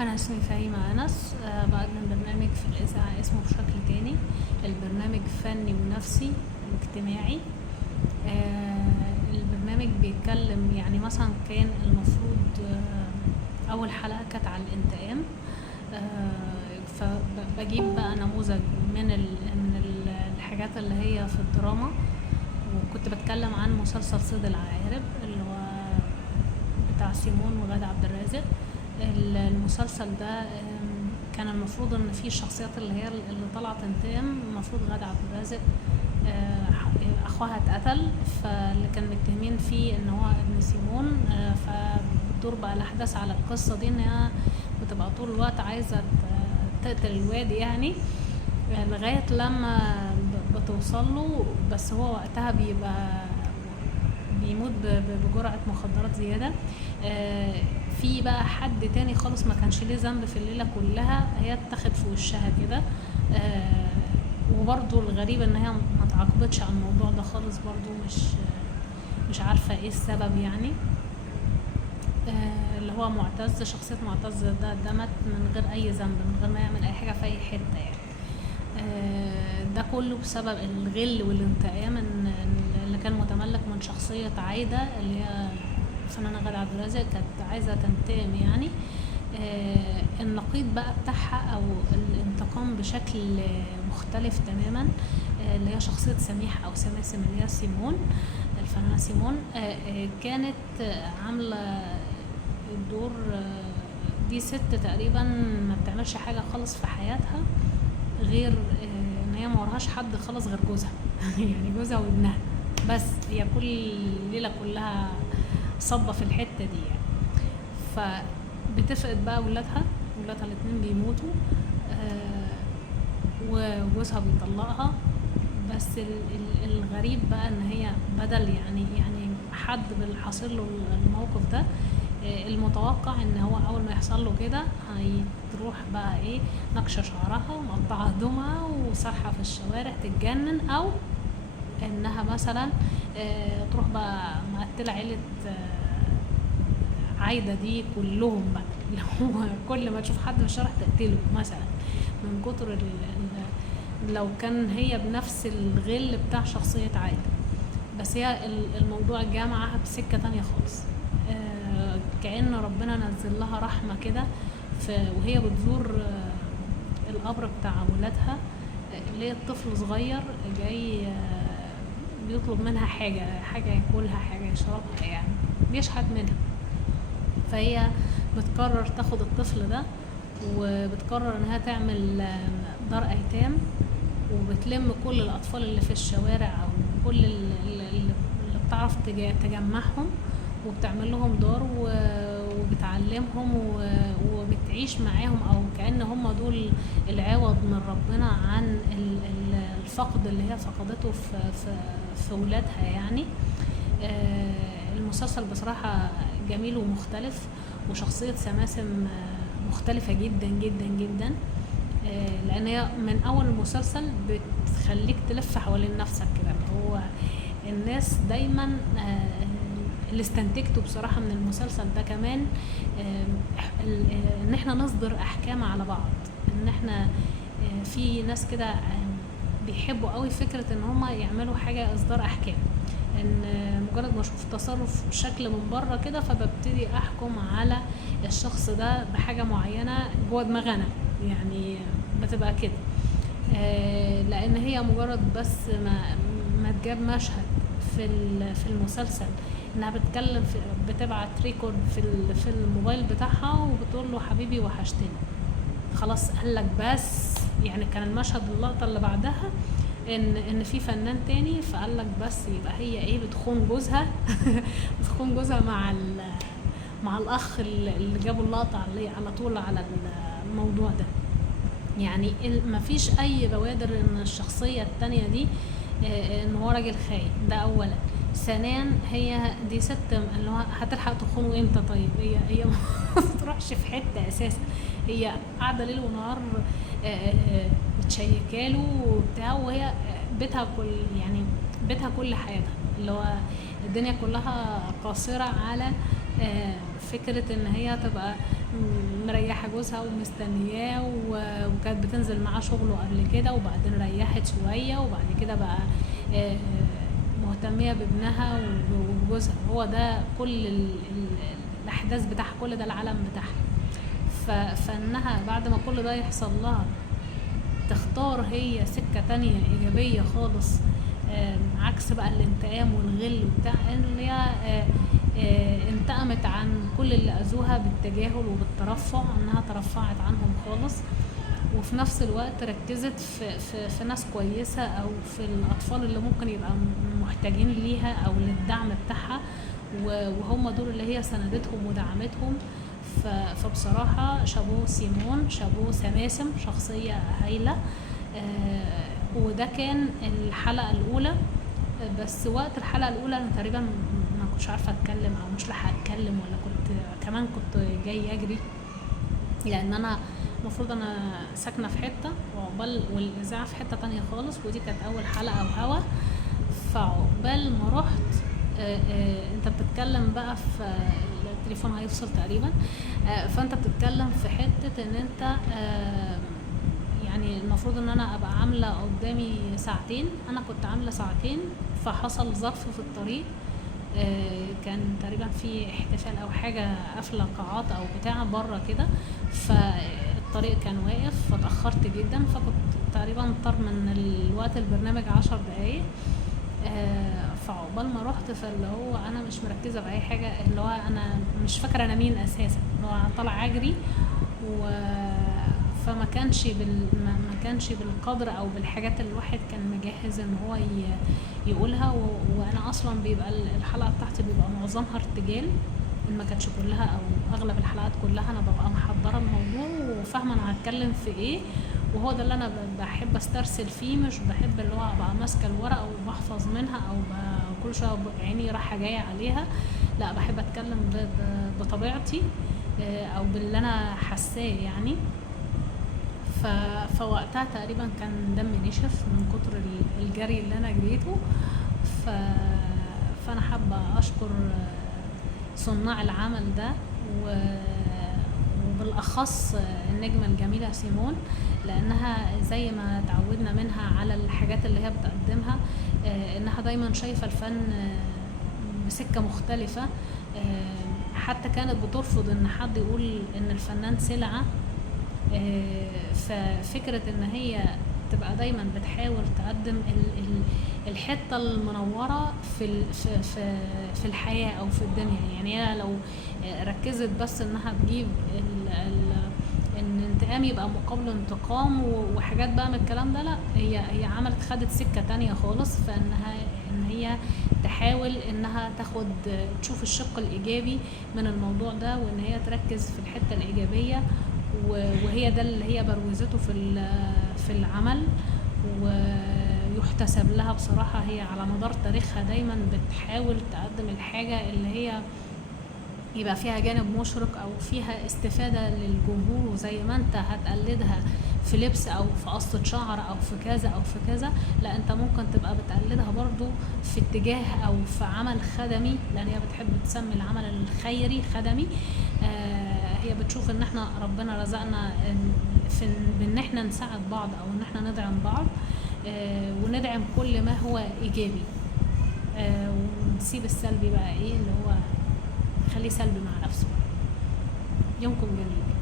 أنا اسمي فهيمة أنس. بقدم برنامج في الإذاعة اسمه بشكل تاني. البرنامج فني ونفسي واجتماعي. البرنامج بيتكلم، يعني مثلا كان المفروض أول حلقة كانت على الانتقام. فبجيب بقى نموذج من الحاجات اللي هي في الدراما، وكنت بتكلم عن مسلسل صيد العقارب اللي هو بتاع سيمون وغادة عبد الرازق. المسلسل ده كان المفروض ان في الشخصيات اللي طلعت تنتقم. المفروض غادة عبد الرازق اخوها اتقتل، فاللي كان متهمين فيه ان هو ابن سيمون. فبتدور بقى الاحداث على القصه دي، ان هي بتبقى طول الوقت عايزه تقتل الواد يعني، لغايه لما بتوصل له. بس هو وقتها بيموت بجرعه مخدرات زياده. في بقى حد تاني خالص ما كانش ليه ذنب في الليله كلها، هي اتخذ في وشها كده. وبرضو الغريب ان هي ما تعاقبتش على الموضوع ده خالص، برضو مش عارفه ايه السبب يعني. اللي هو معتز، شخصيه معتز ده مات من غير اي ذنب، من غير ما يعمل اي حاجه في اي حته يعني. ده كله بسبب الغل والانتقام اللي كان متملك من شخصيه عايده، اللي هي الفنانة غادة عبد الرازق، كانت عايزة تنتقم يعني. النقيض بقى بتاعها او الانتقام بشكل مختلف تماما، اللي هي شخصية سميحة او سماسم، اللي هي سيمون، الفنانة سيمون. كانت عاملة الدور. دي ست تقريبا ما بتعملش حاجة خالص في حياتها غير ان هي ما وراهاش حد خالص غير جوزها يعني جوزها وابنها، بس هي كل ليلة كلها صبة في الحتة دي يعني. فبتفقد بقى ولادها الاتنين بيموتوا. وجوزها بيطلقها. بس الغريب بقى ان هي بدل يعني حد بالحاصل له الموقف ده، المتوقع ان هو اول ما يحصل له كده هتروح بقى ايه، نكشه شعرها ومقطعه هدومها وسارحه في الشوارع تتجنن، او انها مثلا تروح بقى مقتله عيله عايده دي كلهم بقى اللي هو كل ما تشوف حد في الشارع تقتله مثلا، من كتر لو كان هي بنفس الغل بتاع شخصيه عايده. بس هي الموضوع جه معاها بسكه تانية خالص. كأن ربنا نزل لها رحمه كده وهي بتزور القبر بتاع ولادها، اللي هي الطفل صغير جاي بيطلب منها حاجة ياكلها، حاجة يشربها يعني، بيشحت منها. فهي بتقرر تاخد الطفل ده، وبتقرر انها تعمل دار ايتام، وبتلم كل الاطفال اللي في الشوارع او كل اللي بتعرف تجمعهم، وبتعمل لهم دار وبتعلمهم وبتعيش معاهم، او كأن هم دول العوض من ربنا عن الفقد اللي هي فقدته في ولادها يعني. المسلسل بصراحة جميل ومختلف، وشخصية سماسم مختلفة جدا جدا جدا. لان هي من اول المسلسل بتخليك تلف حوالين نفسك كده، هو الناس دايما اللي استنتجته بصراحة من المسلسل ده كمان، ان احنا نصدر احكام على بعض، ان احنا في ناس كده بيحبوا قوي فكرة ان هما يعملوا حاجة اصدار احكام، ان مجرد ما اشوف تصرف شكل من بره كده فببتدي احكم على الشخص ده بحاجة معينة جوه دماغنا يعني، بتبقى كده. لان هي مجرد بس ما تجاب مشهد في المسلسل انها بتتكلم بتبعت ريكورد في الموبايل بتاعها وبتقول له حبيبي وحشتني، خلاص قالك بس يعني. كان المشهد اللقطة اللي بعدها ان في فنان تاني، فقالك بس يبقى هي ايه، بتخون جوزها بتخون جوزها مع الاخ اللي جابوا اللقطة على طول على الموضوع ده يعني. مفيش اي بوادر ان الشخصية التانية دي ان هو راجل خاين، ده اولا. ثانيا هي دي ست اللي هو هتلحق تخونه امتى؟ طيب هي ما تروحش في حته اساسا، هي قاعده ليل ونهار متشيكاله وبتاع، وهي بيتها بيتها كل حياتها، اللي هو الدنيا كلها قاصره على فكرة ان هي تبقى مريحة جوزها ومستنياه وكانت بتنزل معاه شغله قبل كده، وبعدين ريحت شوية، وبعد كده بقى آه، مهتمية بابنها وبجوزها. هو ده كل الأحداث بتاعها، كل ده العالم بتاعها. فإنها بعد ما كل ده يحصل لها تختار هي سكة تانية إيجابية خالص، عكس بقى الانتقام والغل وبتاع، ان هي انتقمت عن كل اللي أذوها بالتجاهل وبالترفع، انها ترفعت عنهم خالص، وفي نفس الوقت ركزت في ناس كويسة او في الأطفال اللي ممكن يبقى محتاجين ليها او للدعم بتاعها، وهم دول اللي هي سندتهم ودعمتهم. فبصراحة شابو سيمون، شابو سماسم، شخصية هايلة. وده كان الحلقة الأولى. بس وقت الحلقة الأولى أنا تقريبا ما كنتش عارفة أتكلم أو مش لاحقة أتكلم، ولا كنت جاي أجري، لأن أنا المفروض أنا ساكنة في حتة والإذاعة في حتة تانية خالص، ودي كانت أول حلقة وهوا. فعقبال ما رحت أنت بتتكلم بقى في التليفون هيفصل تقريبا، فأنت بتتكلم في حتة إن أنت يعني المفروض ان انا ابقى عامله قدامي ساعتين، انا كنت عامله ساعتين، فحصل ظرف في الطريق، كان تقريبا في احتفال او حاجه، قافله قاعات او بتاع بره كده، فالطريق كان واقف، فتاخرت جدا، فكنت تقريبا طار من الوقت البرنامج 10 دقايق. فعقبال ما رحت، فاللي هو انا مش مركزه باي حاجه، اللي هو انا مش فاكره انا مين اساسا، اللي هو طالع اجري فما كانش بالقدر او بالحاجات اللي الواحد كان مجهز ان هو يقولها. وانا اصلا بيبقى الحلقه بتاعتي بيبقى معظمها ارتجال، ما كانتش كلها او اغلب الحلقات كلها انا ببقى محضره الموضوع وفاهمه انا هتكلم في ايه، وهو ده اللي انا بحب استرسل فيه، مش بحب اللي هو ابقى ماسكه الورقه وبحفظ منها او كل شويه عيني رايحه جايه عليها. لا، بحب اتكلم بطبيعتي او باللي انا حاساه يعني. فوقتها تقريبا كان دمي نشف من كتر الجري اللي انا جريته. فانا حابه اشكر صناع العمل ده، وبالاخص النجمه الجميله سيمون، لانها زي ما تعودنا منها على الحاجات اللي هي بتقدمها، انها دايما شايفه الفن بسكه مختلفه. حتى كانت بترفض ان حد يقول ان الفنان سلعه. ففكرة ان هي تبقى دايما بتحاول تقدم الحتة المنورة في الحياة او في الدنيا. يعني هي لو ركزت بس انها تجيب ان انتقام يبقى مقابل انتقام وحاجات بقى من الكلام ده، لا، هي خدت سكة تانية خالص، ان هي تحاول انها تشوف الشق الايجابي من الموضوع ده، وان هي تركز في الحتة الايجابية، وهي ده اللي هي بروزته في العمل، ويحتسب لها بصراحة. هي على مدار تاريخها دايما بتحاول تقدم الحاجة اللي هي يبقى فيها جانب مشرق او فيها استفادة للجمهور، وزي ما انت هتقلدها في لبس او في قصة شعر او في كذا او في كذا، لا، انت ممكن تبقى بتقلدها برضو في اتجاه او في عمل خدمي، لان هي بتحب تسمي العمل الخيري خدمي. هي بتشوف ان احنا ربنا رزقنا بان احنا نساعد بعض او ان احنا ندعم بعض، وندعم كل ما هو ايجابي، ونسيب السلبي بقى ايه اللي هو خليه سلبي مع نفسه. يومكم جميل.